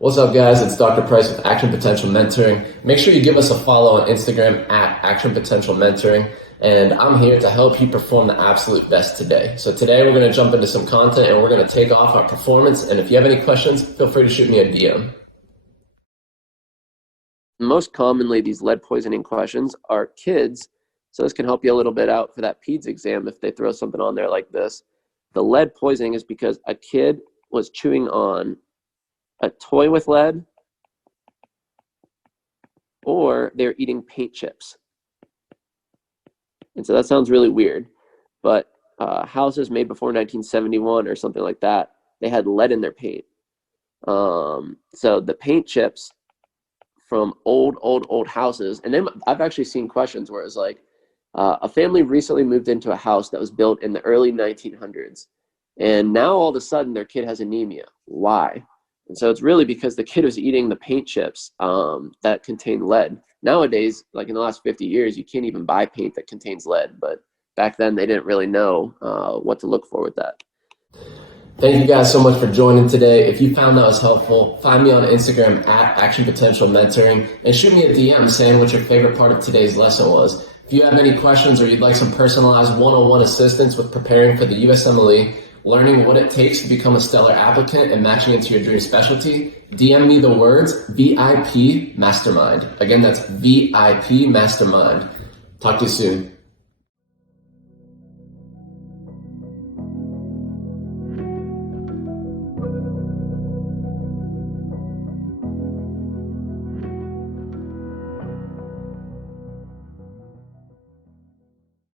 What's up, guys? It's Dr. Price with Action Potential Mentoring. Make sure you give us a follow on Instagram at Action Potential Mentoring. And I'm here to help you perform the absolute best today. So today we're going to jump into some content and we're going to take off our performance. And if you have any questions, feel free to shoot me a DM. Most commonly, these lead poisoning questions are kids. So this can help you a little bit out for that PEDS exam if they throw something on there like this. The lead poisoning is because a kid was chewing on a toy with lead, or they're eating paint chips. And so that sounds really weird, but houses made before 1971 or something like that, they had lead in their paint. So the paint chips from old houses, and then I've actually seen questions where it's like, a family recently moved into a house that was built in the early 1900s, and now all of a sudden their kid has anemia. Why? And so it's really because the kid was eating the paint chips that contain lead. Nowadays, like in the last 50 years, you can't even buy paint that contains lead. But back then, they didn't really know what to look for with that. Thank you guys so much for joining today. If you found that was helpful, find me on Instagram at Action Potential Mentoring and shoot me a DM saying what your favorite part of today's lesson was. If you have any questions or you'd like some personalized one-on-one assistance with preparing for the USMLE, learning what it takes to become a stellar applicant and matching into your dream specialty, DM me the words VIP Mastermind. Again, that's VIP Mastermind. Talk to you soon.